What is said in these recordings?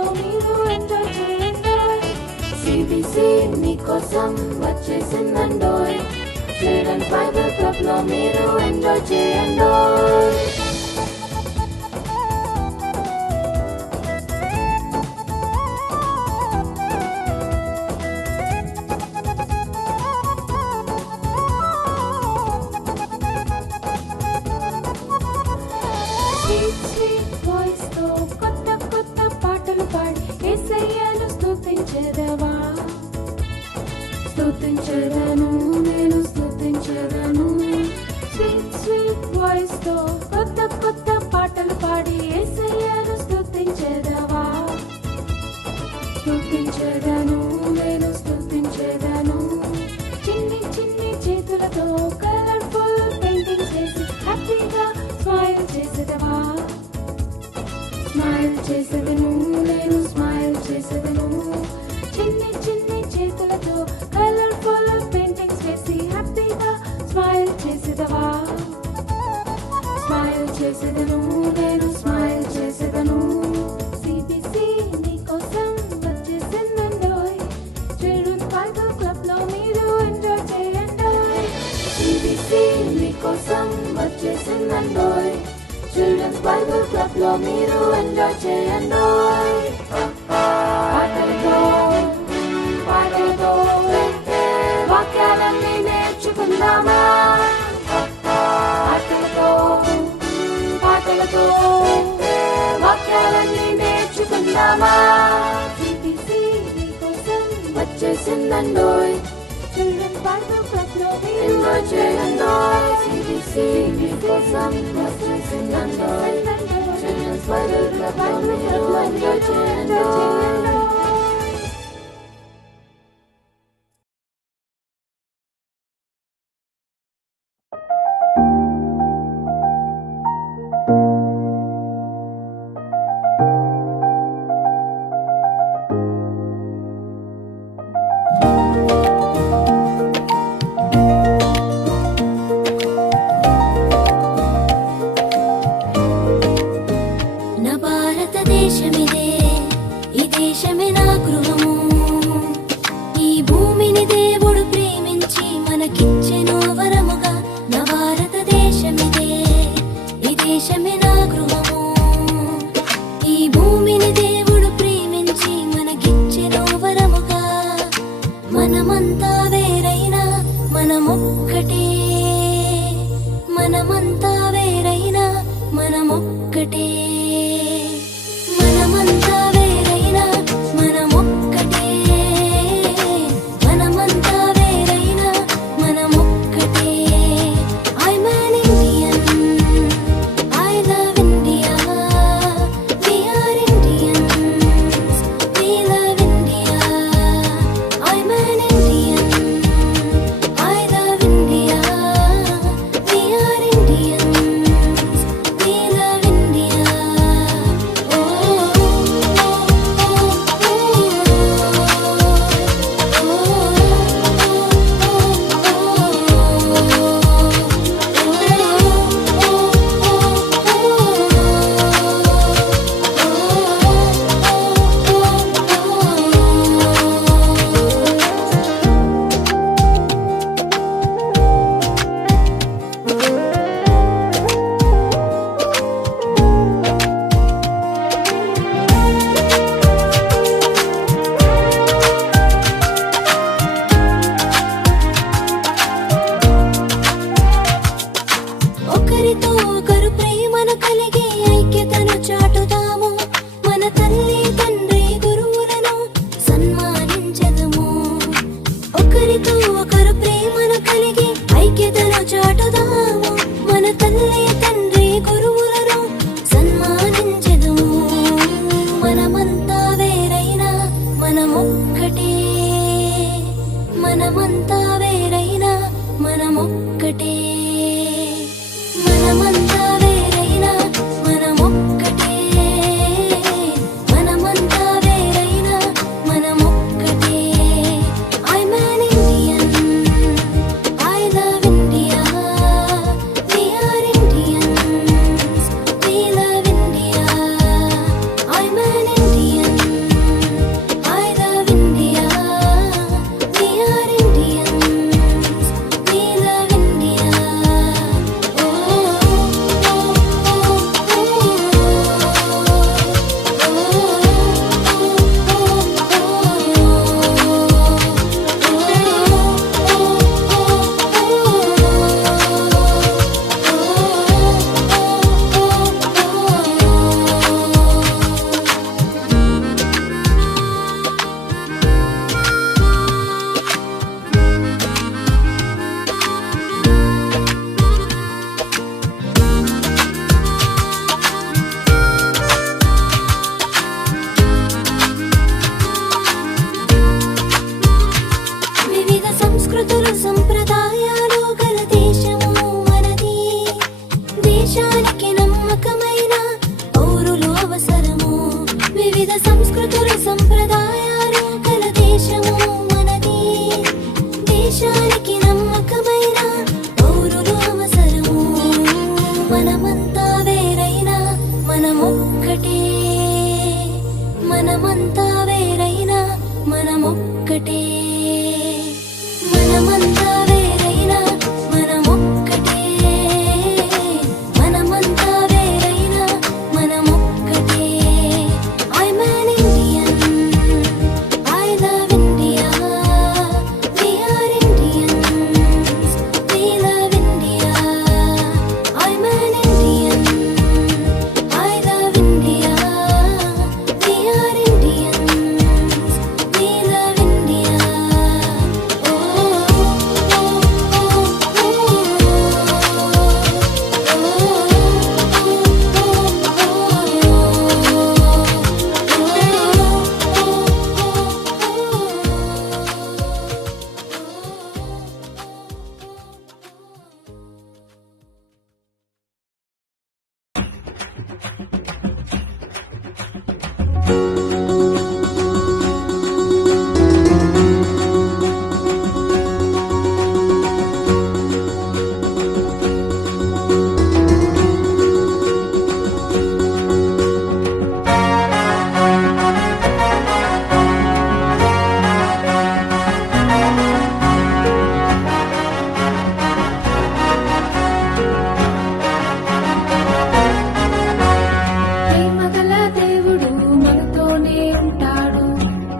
లో మీరు ఎంజాయ్ చేయండి. CBC మీకోసం వచ్చేసిందండోయ్. చిల్డ్రన్ బైబిల్ క్లబ్ లో మీరు ఎంజాయ్ చేయండి. స్వీట్ వాయిస్ తో కొత్త కొత్త పాటలు పాడి యేసయ్యను స్తుతించెదవా. స్తుతించెదను, నేను స్తుతించెదను. స్వీట్ వాయిస్ తో కొత్త కొత్త పాటలు పాడి యేసయ్యను స్తుతించెదవా. స్తుతించెదను, నేను స్తుతించెదను. చిన్ని చిన్ని చేతులతో కలర్ఫుల్ పెయింటింగ్స్ వేసి హ్యాపీగా స్మైల్ చేసేదవా. స్మైల్ చేసేదను, నేను స్మైల్ చేసేదను. చిన్ని చిన్ని చేతులతో కలర్ఫుల్ పెయింటింగ్స్ వేసి హ్యాపీగా స్మైల్ చేసేదవా. స్మైల్ చేసేదను, నేను స్మైల్ చేసేదను. CBC నీకోసం వచ్చేసిందండోయ్. చిల్డ్రన్ బైబిల్ క్లబ్ లో మీరు ఎంజాయ్ చేయండోయ్. CBC మీకోసం వచ్చేసిందండోయ్. చిల్డ్రన్స్ బైబిల్ క్లబ్ లో మీరు ఎంజాయ్ చేయండోయ్. పాటలతో పాటలతో వాక్యాలన్నీ నేర్చుకుందామా. పాటలతో పాటలతో వాక్యాలన్నీ నేర్చుకుందామా. CBC మీకోసం వచ్చేసిందండోయ్. చిల్డ్రన్స్ బైబిల్ క్లబ్ లో మీరు ఎంజాయ్ చేయండోయ్. CBC మీకోసం వచ్చేసిందండోయ్. చిల్డ్రన్స్ బైబిల్ క్లబ్ లో మీరు ఎంజాయ్ చేయండోయ్. నా భారతదేశమిదే, ఈ దేశమే నా గృహము. ఈ భూమిని దేవుడు ప్రేమించి మనకిచ్చెను వరముగా. నా భారతదేశమిదే, ఈ దేశమే నా గృహము. ఈ భూమిని దేవుడు ప్రేమించి మనకిచ్చెను వరముగా. మనమంతా వేరైనా మనమొక్కటే. మనమంతా వేరైనా మనమొక్కటే. మనమంతా వేరైనా మనమొక్కటే. మనమంతా వేరైనా మనమొక్కటే. I'm an Indian, I love India. We are Indians, we love India. I'm an Indian, I love India. We are Indians, we love India. Oh, oh, ఒకరితో ఒకరు ప్రేమను కలిగి ఐక్యతను చాటుదాము. మన తల్లి తండ్రి గురువులను సన్మానించదము. ఒకరితో ఒకరు ప్రేమను కలిగి ఐక్యతను చాటుదాము. మన తల్లి తండ్రి గురువులను సన్మానించదము. మనమంతా వేరైనా మనమొక్కటే. మనమంతా వేరైనా మనమొక్కటే. మనమంతా వేరైనా మనమొక్కటే. మనమంతా వేరైనా మనమొక్కటే. I'm an Indian, I love India. We are Indians, we love India. I'm an Indian, వివిధ సంస్కృతులు సంప్రదాయాలు గల దేశము మనది. దేశానికి నమ్మకమైన పౌరులు అవసరము. మనమంతా వేరైనా మనమొక్కటే. మనమంతా వేరైనా మనమొక్కటే. మనమంతా వేరైనా మనమొక్కటే. మనమంతా వేరైనా మనమొక్కటే. I'm an Indian. I love India. We are Indians. We love India. I'm an Indian. I love India. We are Indians. We love India. Oh, oh, oh, ప్రేమగల దేవుడు మనతోనే ఉంటాడు.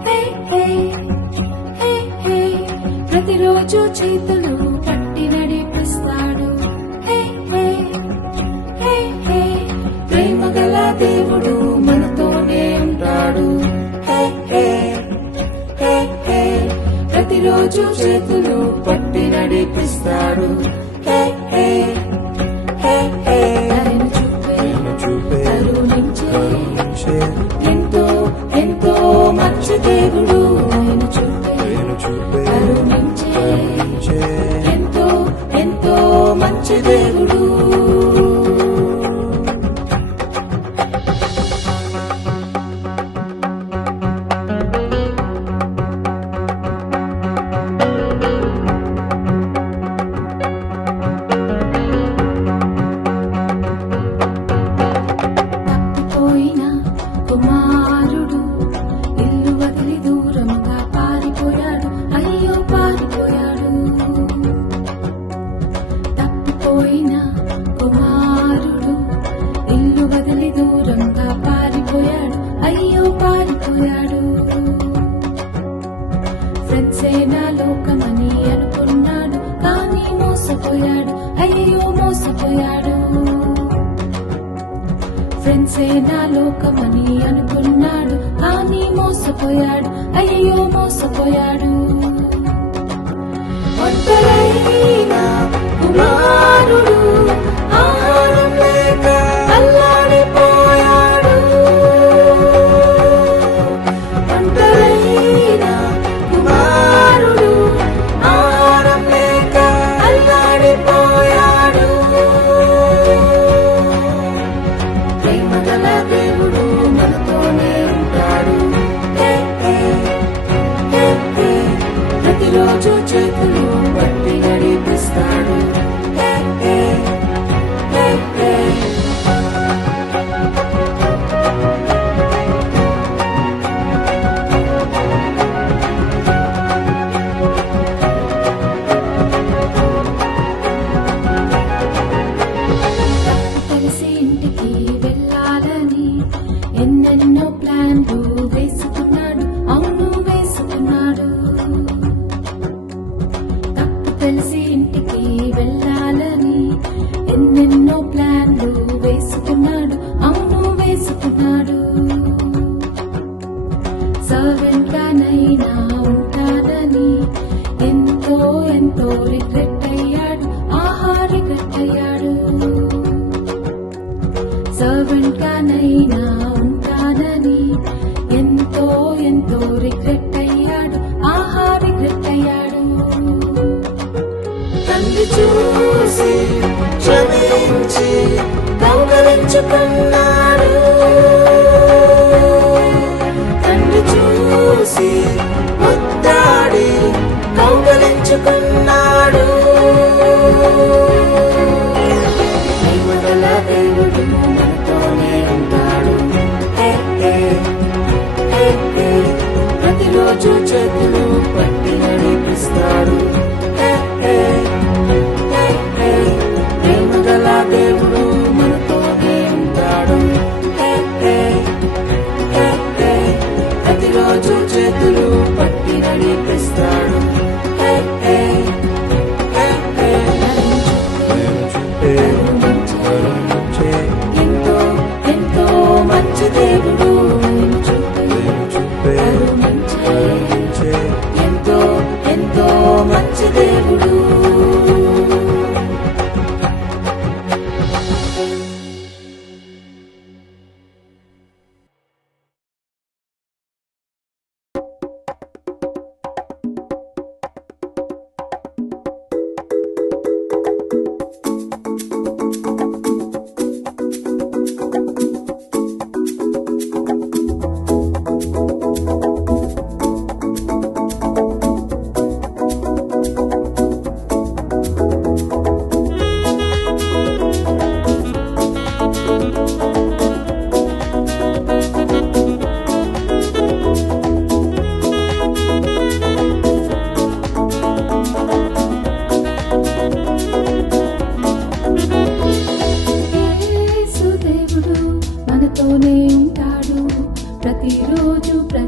హే హే హే హే. ప్రతిరోజు చేతులు పట్టి నడిపిస్తాడు. హే హే హే హే. ప్రేమగల దేవుడు మనతోనే ఉంటాడు. హే హే హే హే. ప్రతిరోజు చేతులు పట్టి నడిపిస్తాడు. హే హే హే హే. దయను చూపే కరుణించే ఎంతో ఎంతో మంచి దేవుడు. దయను చూపే కరుణించే ఎంతో ఎంతో మంచి దేవుడు. తప్పిపోయిన కుమారుడు ఇల్లు వదిలి దూరంగా పారిపోయాడు. అయ్యో పారిపోయాడు. తప్పిపోయిన కుమారుడు ఇల్లు వదిలి దూరంగా పారిపోయాడు. అయ్యో పారిపోయాడు. ఫ్రెండ్సే నా లోకమని అనుకున్నాడు కానీ మోసపోయాడు. అయ్యో మోసపోయాడు. ఫ్రెండ్సే నా లోకమని అనుకున్నాడు కానీ మోసపోయాడు. అయ్యో మోసపోయాడు. ఒంటరైన కుమారుడు ఆహారం లేక అల్లాడిపోయాడు. ఒంటరైన కుమారుడు ఆహారం లేక అల్లాడిపోయాడు. ప్రేమగల దేవుడు మనతోనే ఉంటాడు. హే హే హే హే. ప్రతిరోజు చేతులు పట్టి నడిపిస్తాడు. హే హే హే హే. కలిసి ఇంటికి వెళ్ళాలని ఎన్నెన్నో ప్లాన్లు వేసుకున్నాడు. అవును వేసుకున్నాడు. తప్పు తెలిసి ఇంటికి వెళ్ళాలని ఎన్నెన్నో ప్లాన్లు వేసుకున్నాడు. అవును వేసుకున్నాడు. సర్వెంట్ గానైనా ఉంటానని ఎంతో ఎంతో రిగ్రెట్ అయ్యాడు. ఆహా రిగ్రెట్ అయ్యాడు. సర్వెంట్ గానైనా ఉంటానని ఎంతో ఎంతో రిగ్రెట్ అయ్యాడు. ఆహా రిగ్రెట్ అయ్యాడు. తండ్రి చూసి క్షమించి కౌగలించుకున్నాడు.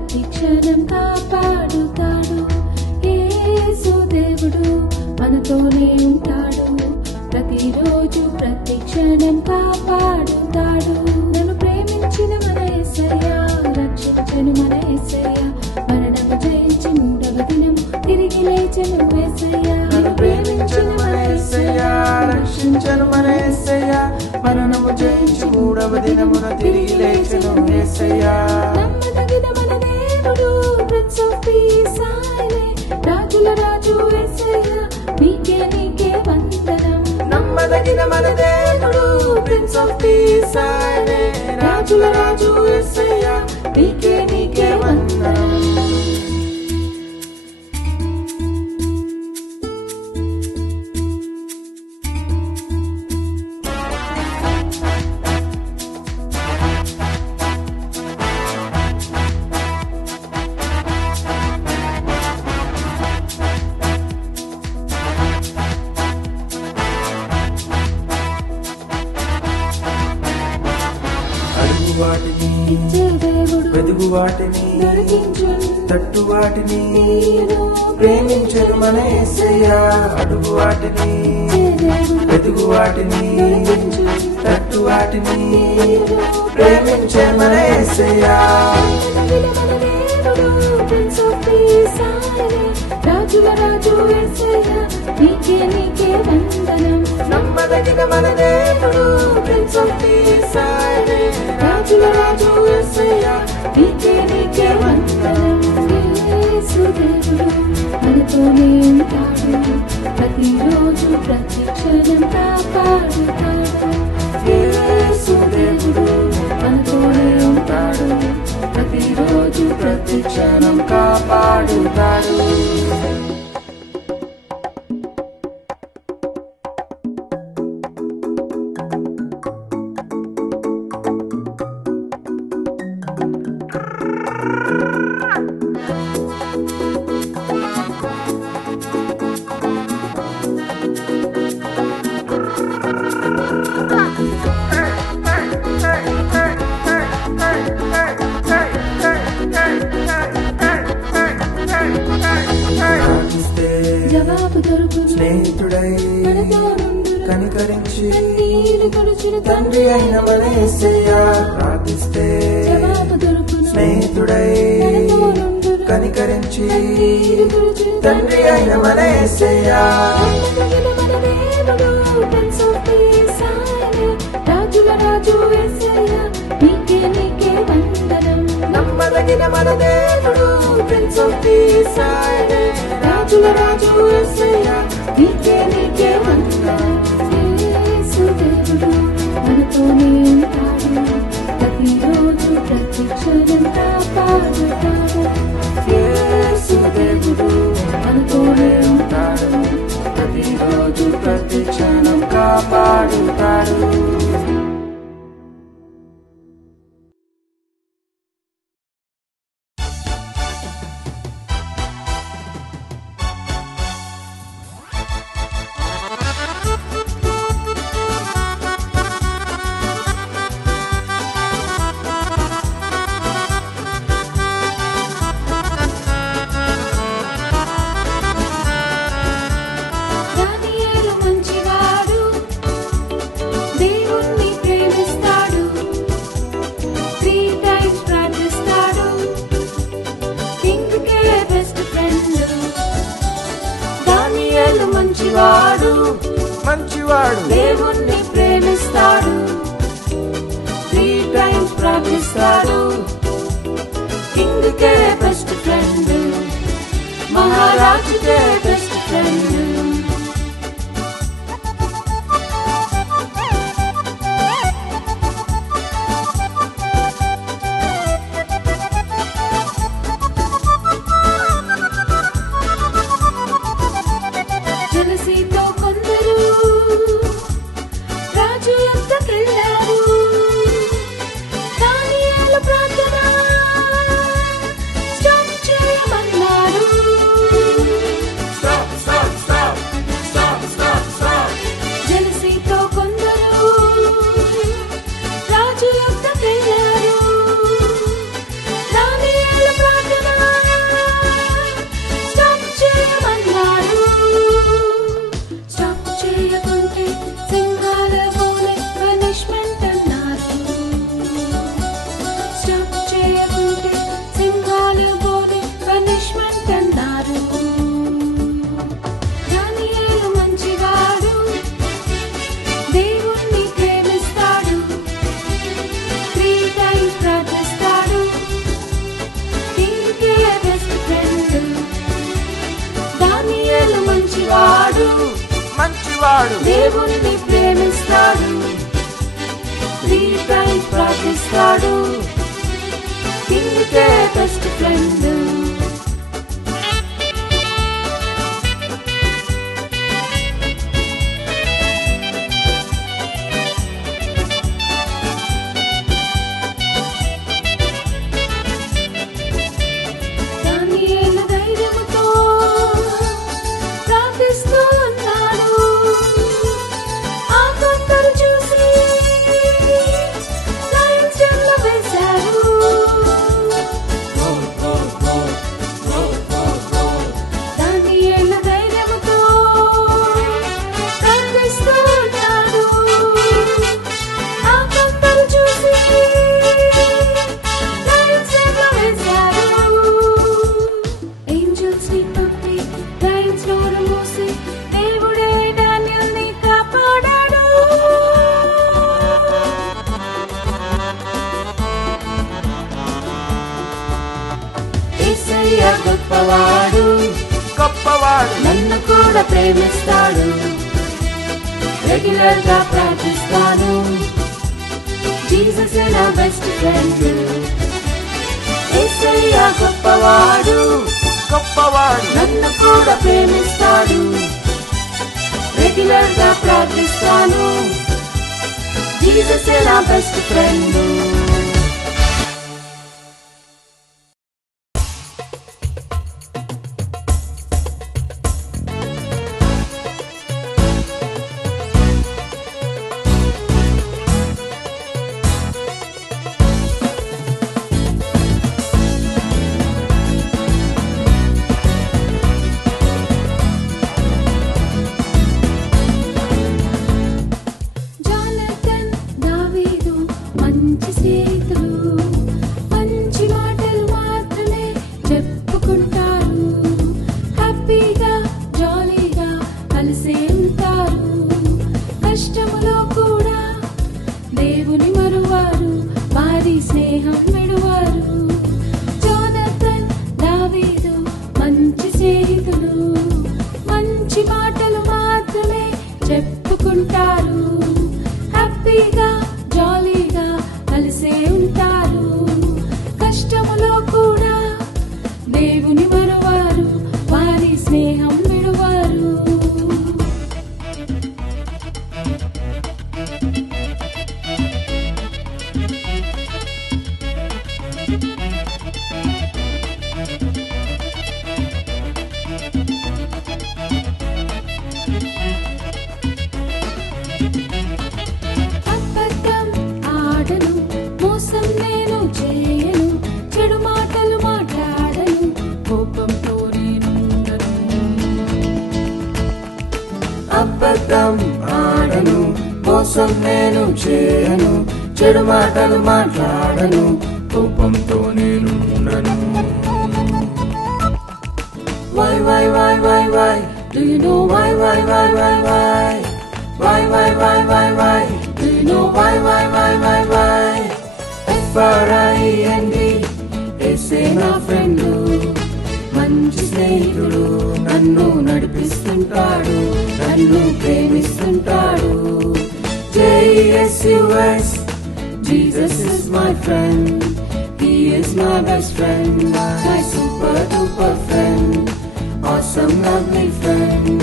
ప్రతి క్షణం కాపాడుతాడు. యేసు దేవుడు మనతోనే ఉంటాడు, ప్రతిరోజు ప్రతి క్షణం కాపాడుతాడు. నన్ను ప్రేమించిన మన యేసయ్య, రక్షించెను మన యేసయ్య, మరణము జయించి మూడవ దినం తిరిగి లేచెను యేసయ్య. నన్ను ప్రేమించిన మన యేసయ్య, రక్షించెను మన యేసయ్య, మరణము జయించి మూడవ దినమున తిరిగి లేచెను యేసయ్య. నమ్మదగిన మన దేవుడు, ప్రిన్స్ ఆఫ్ పీస్ ఆయనే, రాజుల రాజు యేసయ్య, నీకే వందనం. నమ్మదగిన మన దేవుడు, ప్రిన్స్ ఆఫ్ పీస్ ఆయనే, రాజుల రాజు యేసయ్య, నీకే వందనం. అడుగు వాటిని, ఇచ్చే దేవుడు, వెదుగు వాటిని, దొరికించును తట్టు వాటిని, తీయును. ప్రేమించెను మన యేసయ్య. అడుగు వాటిని, ఇచ్చే దేవుడు, వెదుగు వాటిని, దొరికించును తట్టు వాటిని, తీయును. ప్రేమించే మన యేసయ్య. నమ్మదగిన మన దేవుడు, ప్రిన్స్ ఆఫ్ పీస్ ఆయనే, రాజుల రాజు యేసయ్య, నీకే వందనం. నమ్మదగిన మన దేవుడు, ప్రిన్స్ ఆఫ్ పీస్ ఆయనే, రాజుల రాజు యేసయ్య, నీకే వందనం. యేసు దేవుడు మనతోనే ఉంటాడు, ప్రతిరోజు ప్రతి క్షణం కాపాడుతాడు. యేసు దేవుడు మనతోనే ఉంటాడు, ప్రతిరోజు ప్రతి క్షణం కాపాడుతాడు. ప్రార్థిస్తే జవాబు దొరుకును, స్నేహితుడై మనతో నుండును, కనికరించి కన్నీరు తుడుచును తండ్రి అయిన మన యేసయ్య. ప్రార్థిస్తే జవాబు దొరుకును, స్నేహితుడై మనతో నుండును, కనికరించి కన్నీరు తుడుచును తండ్రి అయిన మన యేసయ్య. నమ్మదగిన మన దేవుడు, ప్రిన్స్ ఆఫ్ పీస్ ఆయనే, రాజుల రాజు యేసయ్య, నీకే వందనం. నమ్మదగిన మన దేవుడు, ప్రిన్స్ ఆఫ్ పీస్ ఆయనే, రాజుల రాజు యేసయ్య, నీకే వందనం. యేసు దేవుడు మనతోనే ఉంటాడు, ప్రతిరోజు ప్రతి క్షణం కాపాడుతాడు. యేసు దేవుడు మనతోనే ఉంటాడు, ప్రతిరోజు ప్రతి క్షణం కాపాడుతాడు. దానియేలు మంచివాడు, దేవుణ్ణి ప్రేమిస్తాడు, 3 times ప్రార్థిస్తాడు, కింగ్కే బెస్ట్ ఫ్రెండ్. దానియేలు మంచివాడు, దేవుణ్ణి ప్రేమిస్తాడు, 3 times ప్రార్థిస్తాడు, కింగ్కే బెస్ట్ ఫ్రెండ్, మహారాజుకే బెస్ట్ ఫ్రెండ్. జలసీతో కొందరు రాజు యొద్దకెళ్ళారు, దానియేలు ప్రార్థన స్టాప్ చేయమన్నాడు. Stop, stop, stop. గొప్పవాడు మంచివాడు దేవుణ్ణి ప్రేమిస్తాడు 3 times ప్రార్థిస్తాడు కింగ్కే బెస్ట్ ఫ్రెండ్ గొప్పవాడు గొప్పవాడు నన్ను కూడా ప్రేమిస్తాడు రెగ్యులర్ గా ప్రార్థిస్తాను జీసస్ నా బెస్ట్ ఫ్రెండ్ యేసయ్య గొప్పవాడు గొప్పవాడు నన్ను కూడా ప్రేమిస్తాడు రెగ్యులర్ గా ప్రార్థిస్తాను జీసస్ నా బెస్ట్ ఫ్రెండ్ స్నేహం విడువారు జోనతన్ దావీదు మంచి స్నేహితులు మంచి మాటలు మాత్రమే చెప్పుకుంటారు హ్యాపీగా జాలీగా కలిసే ఉంటారు కష్టములో కూడా దేవుని మరువారు వారి స్నేహం విడువారు అబద్ధం ఆడను మోసం నేను చేయను చెడు మాటలు మాట్లాడను కోపంతో నేను ఉండను Why do you know why do you know why F-R-I-E-N-D యేసే నా ఫ్రెండ్ మంచి స్నేహితుడు నన్ను నడిపిస్తుంటాడు నన్ను ప్రేమిస్తుంటాడు JESUS Jesus is my friend He is my best friend my super duper friend awesome lovely friend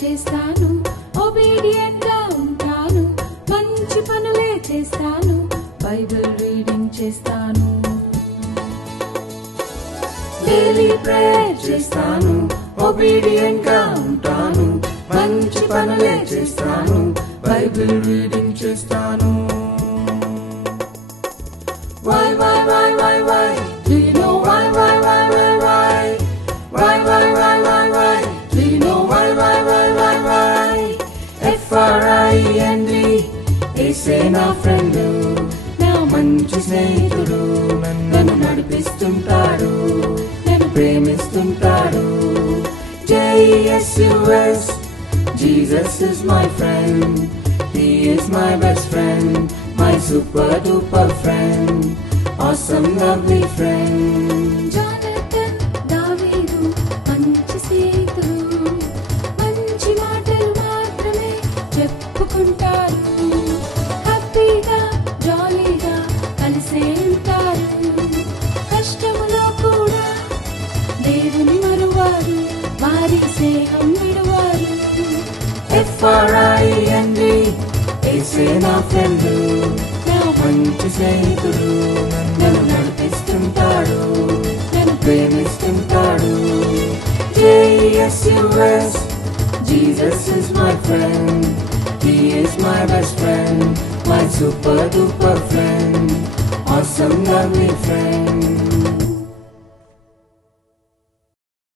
చేస్తాను ఒబీడియంట్ గా ఉంటాను మంచి పనులే చేస్తాను బైబిల్ రీడింగ్ చేస్తాను డైలీ ప్రేయర్ చేస్తాను ఒబీడియంట్ గా ఉంటాను మంచి పనులే చేస్తాను బైబిల్ రీడింగ్ చేస్తాను Why do you know why do you know why F-R-I-E-N-D యేసే నా ఫ్రెండ్ నా మంచి స్నేహితుడు నన్ను నడిపిస్తుంటాడు నన్ను ప్రేమిస్తుంటాడు JESUS Jesus is my friend He is my best friend my super duper friend awesome lovely friend Jonathan దావీదు మంచి స్నేహితులు మంచి మాటలు మాత్రమే చెప్పుకుంటారు హ్యాపీగా జాలీగా కలిసే ఉంటారు కష్టములో కూడా దేవుని మరువారు వారి స్నేహం విడువారు FRIEND ఏసే నా ఫ్రెండ్ నా మంచి స్నేహితుడు నన్ను నడిపిస్తుంటాడు నన్ను ప్రేమిస్తుంటాడు JESUS Jesus is my friend He is my best friend my super duper friend awesome lovely friend